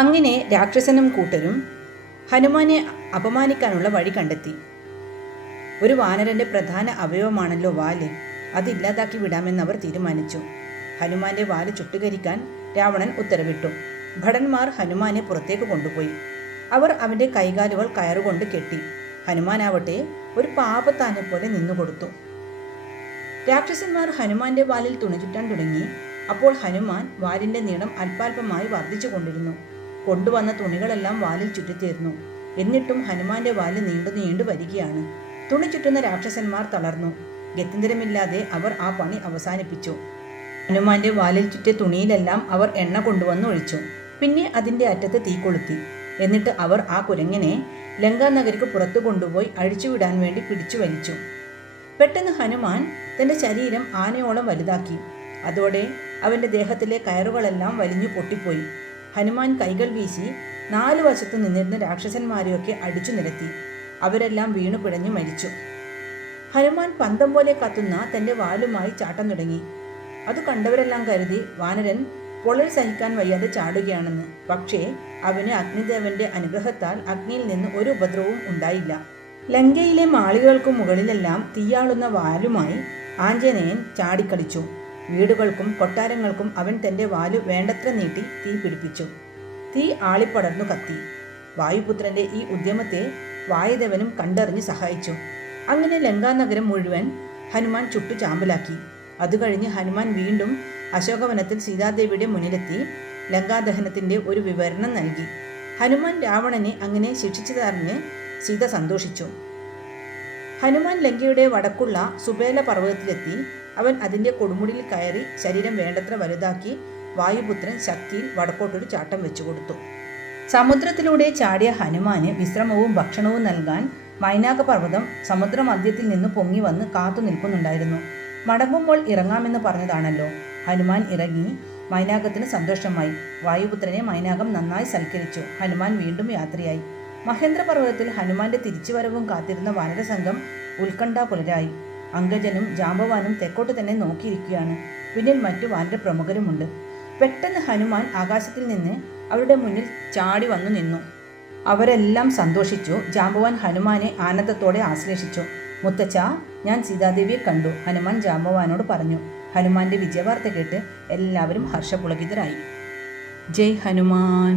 അങ്ങനെ രാക്ഷസനും കൂട്ടരും ഹനുമാനെ അപമാനിക്കാനുള്ള വഴി കണ്ടെത്തി. ഒരു വാനരന്റെ പ്രധാന അവയവമാണല്ലോ വാല്, അതില്ലാതാക്കി വിടാമെന്നവർ തീരുമാനിച്ചു. ഹനുമാന്റെ വാല് ചുട്ടുകരിക്കാൻ രാവണൻ ഉത്തരവിട്ടു. ഭടന്മാർ ഹനുമാനെ പുറത്തേക്ക് കൊണ്ടുപോയി. അവർ അവന്റെ കൈകാലുകൾ കയറുകൊണ്ട് കെട്ടി. ഹനുമാനാവട്ടെ ഒരു പാപത്താനെ പോലെ നിന്നുകൊടുത്തു. രാക്ഷസന്മാർ ഹനുമാന്റെ വാലിൽ തുണി ചുറ്റാൻ തുടങ്ങി. അപ്പോൾ ഹനുമാൻ വാലിന്റെ നീളം അല്പാൽപമായി വർദ്ധിച്ചു കൊണ്ടിരുന്നു. കൊണ്ടുവന്ന തുണികളെല്ലാം വാലിൽ ചുറ്റിത്തീർന്നു. എന്നിട്ടും ഹനുമാന്റെ വാല് നീണ്ടു നീണ്ടു വരികയാണ്. തുണി ചുറ്റുന്ന രാക്ഷസന്മാർ തളർന്നു. ഗത്യന്തരമില്ലാതെ അവർ ആ പണി അവസാനിപ്പിച്ചു. ഹനുമാന്റെ വാലിൽ ചുറ്റിയ തുണിയിലെല്ലാം അവർ എണ്ണ കൊണ്ടുവന്ന് ഒഴിച്ചു. പിന്നെ അതിന്റെ അറ്റത്ത് തീ കൊളുത്തി. എന്നിട്ട് അവർ ആ കുരങ്ങനെ ലങ്കാനഗരിക്ക് പുറത്തു കൊണ്ടുപോയി അഴിച്ചുവിടാൻ വേണ്ടി പിടിച്ചു വലിച്ചു. പെട്ടെന്ന് ഹനുമാൻ തന്റെ ശരീരം ആനയോളം വലുതാക്കി. അതോടെ അവന്റെ ദേഹത്തിലെ കയറുകളെല്ലാം വലിഞ്ഞു പൊട്ടിപ്പോയി. ഹനുമാൻ കൈകൾ വീശി 4 വശത്തു നിന്നിരുന്ന രാക്ഷസന്മാരെയൊക്കെ അടിച്ചു നിരത്തി. അവരെല്ലാം വീണു പിടഞ്ഞു മരിച്ചു. ഹനുമാൻ പന്തം പോലെ കത്തുന്ന തന്റെ വാലുമായി ചാട്ടം തുടങ്ങി. അത് കണ്ടവരെല്ലാം കരുതി വാനരൻ പൊള്ളൽ സഹിക്കാൻ വയ്യാതെ ചാടുകയാണെന്ന്. പക്ഷേ അവന് അഗ്നിദേവന്റെ അനുഗ്രഹത്താൽ അഗ്നിയിൽ നിന്ന് ഒരു ഉപദ്രവവും ഉണ്ടായില്ല. ലങ്കയിലെ മാളികൾക്കു മുകളിലെല്ലാം തീയാളുന്ന വാലുമായി ആഞ്ജനേയൻ ചാടിക്കളിച്ചു. വീടുകൾക്കും കൊട്ടാരങ്ങൾക്കും അവൻ തന്റെ വാലു വേണ്ടത്ര നീട്ടി തീ പിടിപ്പിച്ചു. തീ ആളിപ്പടർന്നു കത്തി. വായുപുത്രന്റെ ഈ ഉദ്യമത്തെ വായുദേവനും കണ്ടറിഞ്ഞ് സഹായിച്ചു. അങ്ങനെ ലങ്കാനഗരം മുഴുവൻ ഹനുമാൻ ചുട്ടു ചാമ്പലാക്കി. അതുകഴിഞ്ഞ് ഹനുമാൻ വീണ്ടും അശോകവനത്തിൽ സീതാദേവിയുടെ മുന്നിലെത്തി ലങ്കാദഹനത്തിന്റെ ഒരു വിവരണം നൽകി. ഹനുമാൻ രാവണനെ അങ്ങനെ ശിക്ഷിച്ചതറിഞ്ഞ് സീത സന്തോഷിച്ചു. ഹനുമാൻ ലങ്കയുടെ വടക്കുള്ള സുബേല പർവ്വതത്തിലെത്തി. അവൻ അതിന്റെ കൊടുമുടിയിൽ കയറി ശരീരം വേണ്ടത്ര വലുതാക്കി വായുപുത്രൻ ശക്തിയിൽ വടക്കോട്ടൊരു ചാട്ടം വെച്ചുകൊടുത്തു. സമുദ്രത്തിലൂടെ ചാടിയ ഹനുമാന് വിശ്രമവും ഭക്ഷണവും നൽകാൻ മൈനാക പർവ്വതം സമുദ്രമധ്യത്തിൽ നിന്ന് പൊങ്ങി വന്ന് കാത്തു നിൽക്കുന്നുണ്ടായിരുന്നു. മടങ്ങുമ്പോൾ ഇറങ്ങാമെന്ന് പറഞ്ഞതാണല്ലോ. ഹനുമാൻ ഇറങ്ങി. മൈനാകത്തിന് സന്തോഷമായി. വായുപുത്രനെ മൈനാകം നന്നായി സൽക്കരിച്ചു. ഹനുമാൻ വീണ്ടും യാത്രയായി. മഹേന്ദ്രപർവ്വതത്തിൽ ഹനുമാന്റെ തിരിച്ചുവരവും കാത്തിരുന്ന വാനരസംഘം ഉത്കണ്ഠാകുലരായി. അംഗജനും ജാമ്പവാനും തെക്കോട്ട് തന്നെ നോക്കിയിരിക്കുകയാണ്. പിന്നിൽ മറ്റു വാനര പ്രമുഖരുമുണ്ട്. പെട്ടെന്ന് ഹനുമാൻ ആകാശത്തിൽ നിന്ന് അവരുടെ മുന്നിൽ ചാടി വന്നു നിന്നു. അവരെല്ലാം സന്തോഷിച്ചു. ജാമ്പവാൻ ഹനുമാനെ ആനന്ദത്തോടെ ആശ്ലേഷിച്ചു. മുത്തച്ഛ, ഞാൻ സീതാദേവിയെ കണ്ടു, ഹനുമാൻ ജാമ്പവാനോട് പറഞ്ഞു. ഹനുമാന്റെ വിജയവാർത്ത കേട്ട് എല്ലാവരും ഹർഷപുളകിതരായി. ജയ് ഹനുമാൻ.